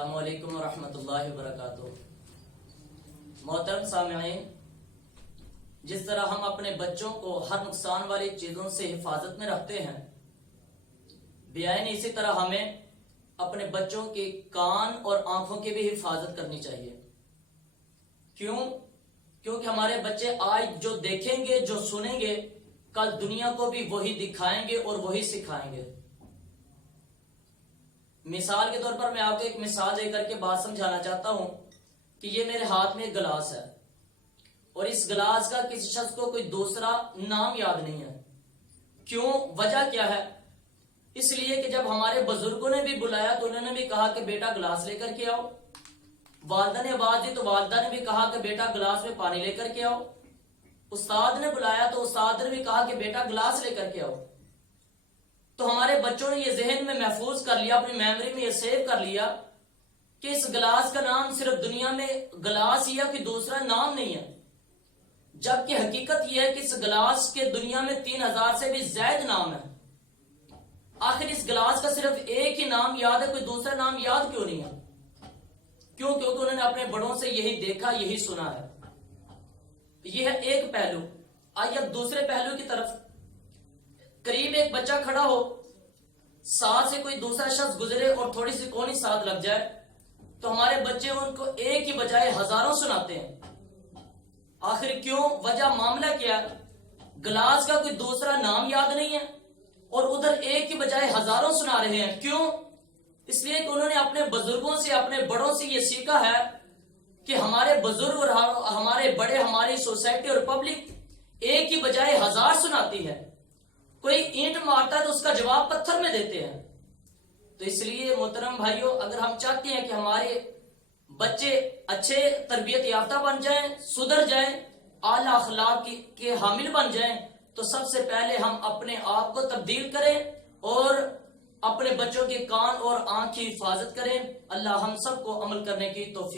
अस्सलामु अलैकुम वरहमतुल्लाहि वबरकातुहू। मोहतरम सामईन, जिस तरह हम अपने बच्चों को हर नुकसान वाली चीजों से हिफाजत में रखते हैं, बेआईन इसी तरह हमें अपने बच्चों के कान और आंखों की भी हिफाजत करनी चाहिए। क्यों? क्योंकि हमारे बच्चे आज जो देखेंगे, जो सुनेंगे, कल दुनिया को भी वही दिखाएंगे और वही सिखाएंगे। मिसाल के तौर पर मैं आपको एक मिसाल देकर के बात समझाना चाहता हूं कि ये मेरे हाथ में एक गिलास है और इस गिलास का किसी शख्स को कोई दूसरा नाम याद नहीं है। क्यों? वजह क्या है? इसलिए कि जब हमारे बुजुर्गों ने भी बुलाया तो उन्होंने भी कहा कि बेटा गिलास लेकर के आओ। वालिदा ने आवाज दी तो वालिदा ने भी कहा कि बेटा गिलास में पानी लेकर के आओ। उस्ताद ने बुलाया तो उस्ताद ने भी कहा कि बेटा गिलास लेकर के आओ। तो हमारे बच्चों ने ये जहन में महफूज कर लिया, अपनी मेमोरी में ये सेव कर लिया कि इस गिलास का नाम सिर्फ दुनिया में गिलास ही है, कोई दूसरा नाम नहीं है। जबकि हकीकत यह है कि इस गिलास के दुनिया में 3000 से भी ज्यादा नाम है। आखिर इस गिलास का सिर्फ एक ही नाम याद है, कोई दूसरा नाम याद क्यों नहीं है? क्यों? क्योंकि उन्होंने अपने बड़ों से यही देखा, यही सुना है। यह है एक पहलू। आइए अब दूसरे पहलू की तरफ। करीब एक बच्चा खड़ा हो, साथ से कोई दूसरा शख्स गुजरे और थोड़ी सी कोनी साथ लग जाए तो हमारे बच्चे उनको एक ही बजाय हजारों सुनाते हैं। आखिर क्यों? वजह, मामला क्या? गिलास का कोई दूसरा नाम याद नहीं है और उधर एक की बजाय हजारों सुना रहे हैं। क्यों? इसलिए कि उन्होंने अपने बुजुर्गों से, अपने बड़ों से ये सीखा है कि हमारे बुजुर्ग और हमारे बड़े, हमारी सोसाइटी और पब्लिक एक की बजाय हजार सुनाती है। कोई ईंट मारता है तो उसका जवाब पत्थर में देते हैं। तो इसलिए मोहतरम भाइयों, अगर हम चाहते हैं कि हमारे बच्चे अच्छे तरबियत याफ्ता बन जाएं, सुधर जाएं, आला अखलाक के हामिल बन जाएं, तो सबसे पहले हम अपने आप को तब्दील करें और अपने बच्चों के कान और आंख की हिफाजत करें। अल्लाह हम सबको अमल करने की तौफीक